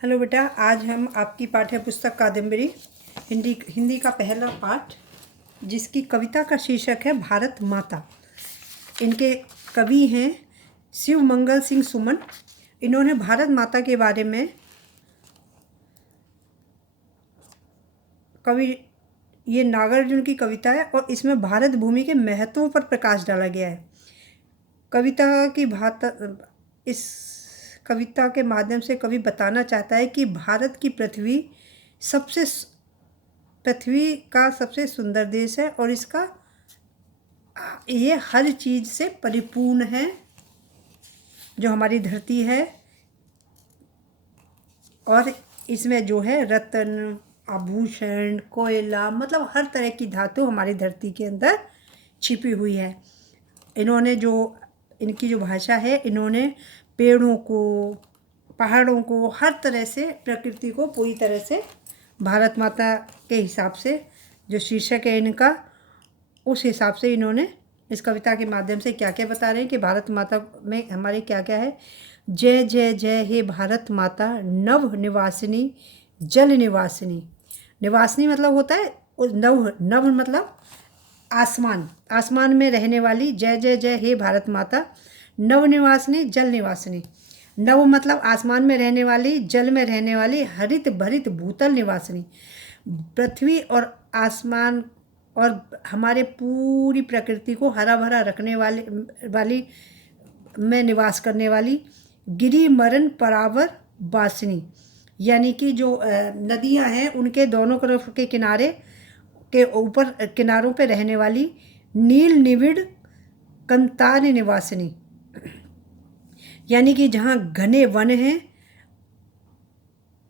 Hello बेटा, आज हम आपकी पाठ्य पुस्तक कादम्बरी हिंदी का पहला पाठ, जिसकी कविता का शीर्षक है भारत माता। इनके कवि हैं शिव मंगल सिंह सुमन। इन्होंने भारत माता के बारे में ये नागार्जुन की कविता है और इसमें भारत भूमि के महत्वों पर प्रकाश डाला गया है। इस कविता के माध्यम से कवि बताना चाहता है कि भारत की पृथ्वी का सबसे सुंदर देश है और ये हर चीज़ से परिपूर्ण है। जो हमारी धरती है और इसमें जो है रत्न, आभूषण, कोयला, मतलब हर तरह की धातु हमारी धरती के अंदर छिपी हुई है। इनकी जो भाषा है, इन्होंने पेड़ों को, पहाड़ों को, हर तरह से प्रकृति को पूरी तरह से भारत माता के हिसाब से, जो शीर्षक है इनका, उस हिसाब से इन्होंने इस कविता के माध्यम से क्या क्या बता रहे हैं कि भारत माता में हमारे क्या क्या है। जय जय जय हे भारत माता, नव निवासिनी जल निवासिनी। निवासिनी मतलब होता है नव मतलब आसमान, आसमान में रहने वाली। जय जय जय हे भारत माता, नव निवासिनी जल निवासिनी। नव मतलब आसमान में रहने वाली, जल में रहने वाली, हरित भरित भूतल निवासिनी। पृथ्वी और आसमान और हमारे पूरी प्रकृति को हरा भरा रखने वाली में निवास करने वाली। गिरि मरण परावर वासिनी, यानी कि जो नदियां हैं उनके दोनों तरफ के किनारे के ऊपर किनारों पे रहने वाली। नील निविड़ कंतार निवासिनी, यानी कि जहाँ घने वन हैं,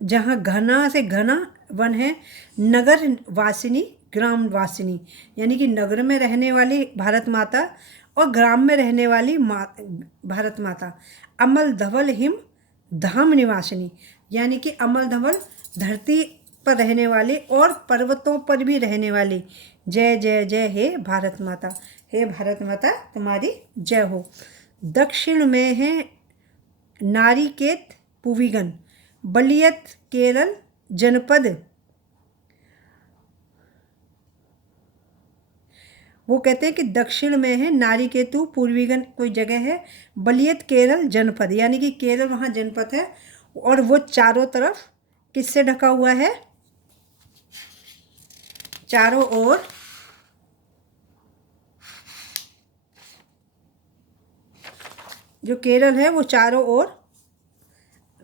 जहाँ घना से घना वन है। नगर वासिनी ग्राम वासिनी, यानी कि नगर में रहने वाली भारत माता और ग्राम में रहने वाली भारत माता। अमल धवल हिम धाम निवासिनी, यानी कि अमल धवल धरती पर रहने वाली और पर्वतों पर भी रहने वाली। जय जय जय हे भारत माता, हे भारत माता तुम्हारी जय हो। दक्षिण में है नारिकेत पुविगन, बलियत केरल जनपद। वो कहते हैं कि दक्षिण में है नारिकेतु पूर्वीगन कोई जगह है, बलियत केरल जनपद, यानी कि केरल वहाँ जनपद है। और वो चारों तरफ किससे ढका हुआ है? चारों ओर जो केरल है वो चारों ओर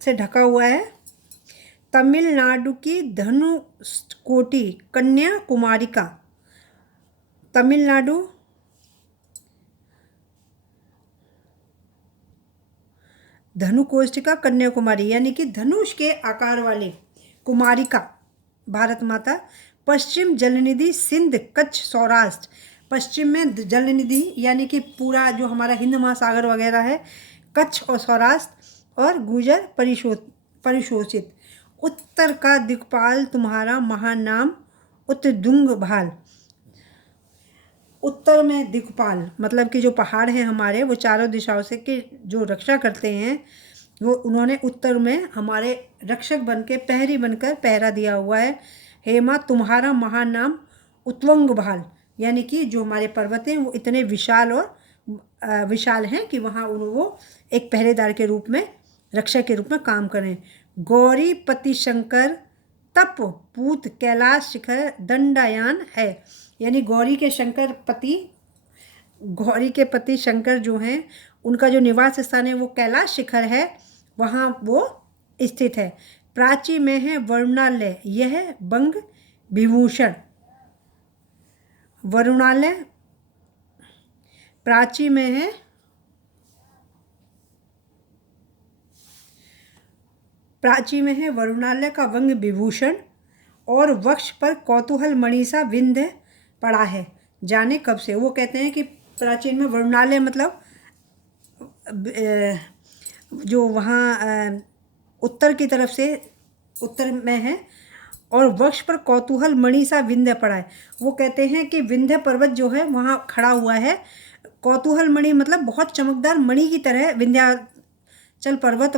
से ढका हुआ है। तमिलनाडु की धनुकोटि कन्याकुमारिका, तमिलनाडु धनुकोष्टिका कन्याकुमारी, यानी कि धनुष के आकार वाली कुमारिका भारत माता। पश्चिम जलनिधि सिंध कच्छ सौराष्ट्र, पश्चिम में जलनिधि यानी कि पूरा जो हमारा हिंद महासागर वगैरह है, कच्छ और सौराष्ट्र और गुजर परिशोषित। उत्तर का दिक्पाल तुम्हारा महानाम उत्तुंग भाल, उत्तर में दिक्पाल मतलब कि जो पहाड़ हैं हमारे, वो चारों दिशाओं से के जो रक्षा करते हैं, वो उन्होंने उत्तर में हमारे रक्षक बन के, प्रहरी बनकर पहरा दिया हुआ है। हेमा तुम्हारा महानाम उत्तुंग भाल, यानी कि जो हमारे पर्वत हैं वो इतने विशाल और विशाल हैं कि वहाँ वो एक पहरेदार के रूप में, रक्षक के रूप में काम करें। गौरी पति शंकर तप पूत कैलाश शिखर दंडायान है, यानी गौरी के पति शंकर जो हैं, उनका जो निवास स्थान है वो कैलाश शिखर है, वहाँ वो स्थित है। प्राची में है वरुणालय, यह बंग विभूषण। वरुणालय प्राची में है, वरुणालय का वंग विभूषण। और वक्ष पर कौतूहल मणिसा विंध्य पड़ा है, जाने कब से। वो कहते हैं कि प्राचीन में वरुणालय मतलब जो वहाँ उत्तर की तरफ से उत्तर में है, और वक्ष पर कौतूहल मणि सा विंध्य पड़ा है। वो कहते हैं कि विंध्य पर्वत जो है वहाँ खड़ा हुआ है। कौतूहल मणि मतलब बहुत चमकदार मणि की तरह विंध्याचल पर्वत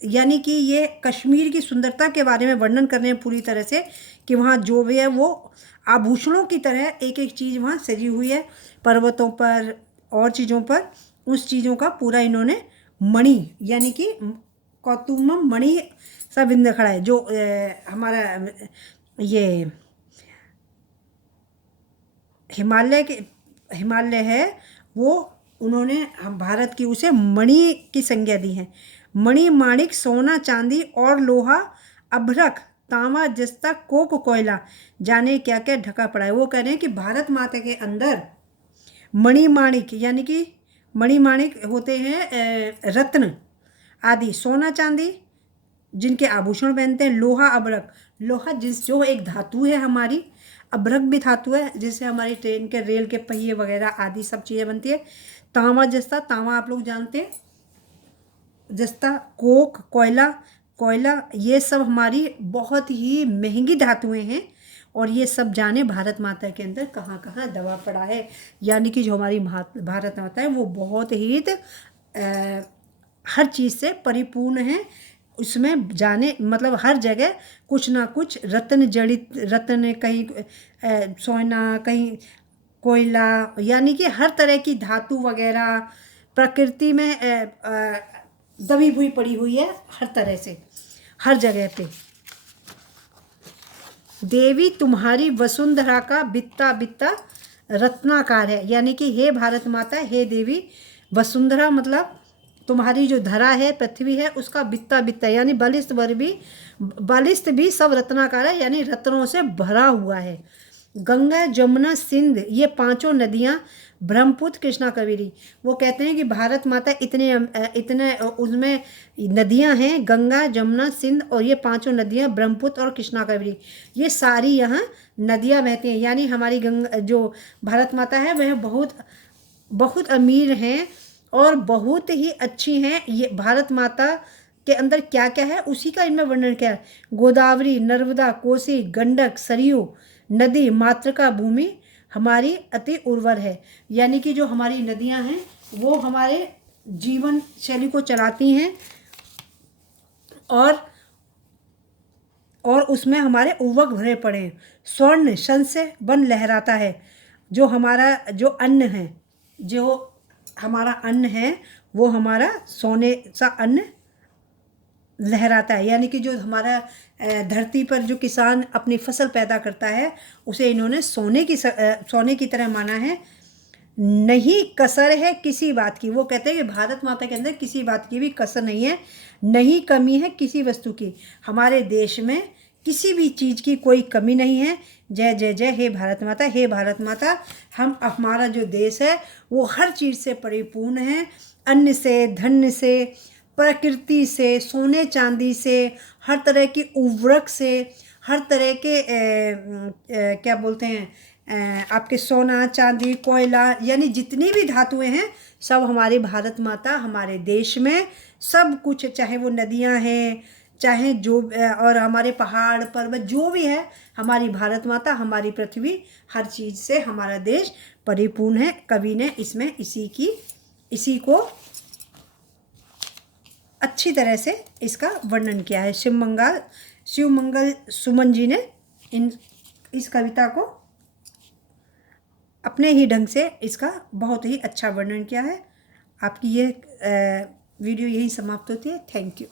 यानी कि ये कश्मीर की सुंदरता के बारे में वर्णन करने हैं पूरी तरह से, कि वहाँ जो भी है वो आभूषणों की तरह एक एक चीज़ वहाँ सजी हुई है, पर्वतों पर और चीज़ों पर। उस चीज़ों का पूरा इन्होंने मणि यानी कि कौतुमम मणि सा बिंद खड़ा है। जो हमारा ये हिमालय है, वो उन्होंने हम भारत की उसे मणि की संज्ञा दी है। मणि, माणिक, सोना, चांदी और लोहा, अभ्रक, तांबा, जस्ता, कोक, कोयला, जाने क्या क्या ढका पड़ा है। वो कह रहे हैं कि भारत माता के अंदर मणि माणिक यानी कि मणि माणिक होते हैं रत्न आदि, सोना चांदी जिनके आभूषण पहनते हैं, लोहा, अभ्रक, लोहा जो एक धातु है हमारी, अभ्रक भी धातु है जिससे हमारी ट्रेन के रेल के पहिए वगैरह आदि सब चीज़ें बनती है। तांबा, जस्ता, तांबा आप लोग जानते हैं, जस्ता, कोक, कोयला, ये सब हमारी बहुत ही महंगी धातुएं हैं। और ये सब जाने भारत माता के अंदर कहाँ कहाँ दबा पड़ा है। यानी कि जो हमारी भारत माता है वो बहुत ही हर चीज़ से परिपूर्ण है। उसमें जाने मतलब हर जगह कुछ ना कुछ रत्न जड़ित, रत्न कहीं सोना, कहीं कोयला, यानी कि हर तरह की धातु वगैरह प्रकृति में दबी हुई पड़ी हुई है हर तरह से, हर जगह पे। देवी तुम्हारी वसुंधरा का बित्ता बित्ता रत्नाकार है। यानी कि हे भारत माता, हे देवी, वसुंधरा मतलब तुम्हारी जो धरा है, पृथ्वी है, उसका बित्ता बित्ता यानी बालिस्त भी सब रत्नाकार है, यानी रत्नों से भरा हुआ है। गंगा, जमुना, सिंध, ये पांचों नदियाँ, ब्रह्मपुत्र, कृष्णा, कावेरी। वो कहते हैं कि भारत माता इतने उसमें नदियाँ हैं, गंगा, जमुना, सिंध, और ये पांचों नदियाँ ब्रह्मपुत्र और कृष्णा, कावेरी, ये सारी यहाँ नदियाँ बहती हैं। यानी हमारी गंगा जो भारत माता है वह बहुत बहुत अमीर हैं और बहुत ही अच्छी हैं। ये भारत माता के अंदर क्या क्या है उसी का इनमें वर्णन किया है। गोदावरी, नर्मदा, कोसी, गंडक, सरयू नदी, मातृका भूमि हमारी अति उर्वर है। यानी कि जो हमारी नदियां हैं वो हमारे जीवन शैली को चलाती हैं और उसमें हमारे उर्वरक भरे पड़े हैं। स्वर्ण शन से वन लहराता है। जो हमारा जो अन्न है, जो हमारा अन्न है वो हमारा सोने सा अन्न लहराता है। यानी कि जो हमारा धरती पर जो किसान अपनी फसल पैदा करता है उसे इन्होंने सोने की तरह माना है। नहीं कसर है किसी बात की। वो कहते हैं कि भारत माता के अंदर किसी बात की भी कसर नहीं है, नहीं कमी है किसी वस्तु की। हमारे देश में किसी भी चीज़ की कोई कमी नहीं है। जय जय जय हे भारत माता, हे भारत माता। हमारा जो देश है वो हर चीज़ से परिपूर्ण है, अन्न से, धन से, प्रकृति से, सोने चांदी से, हर तरह की उर्वरक से, हर तरह के क्या बोलते हैं आपके सोना चांदी कोयला, यानी जितनी भी धातुएं हैं सब हमारी भारत माता हमारे देश में सब कुछ, चाहे वो नदियां हैं, चाहे जो और हमारे पहाड़ पर्वत जो भी है, हमारी भारत माता, हमारी पृथ्वी, हर चीज़ से हमारा देश परिपूर्ण है। कवि ने इसमें इसी को अच्छी तरह से इसका वर्णन किया है। शिवमंगल सुमन जी ने इस कविता को अपने ही ढंग से इसका बहुत ही अच्छा वर्णन किया है। आपकी ये वीडियो यही समाप्त होती है। Thank you.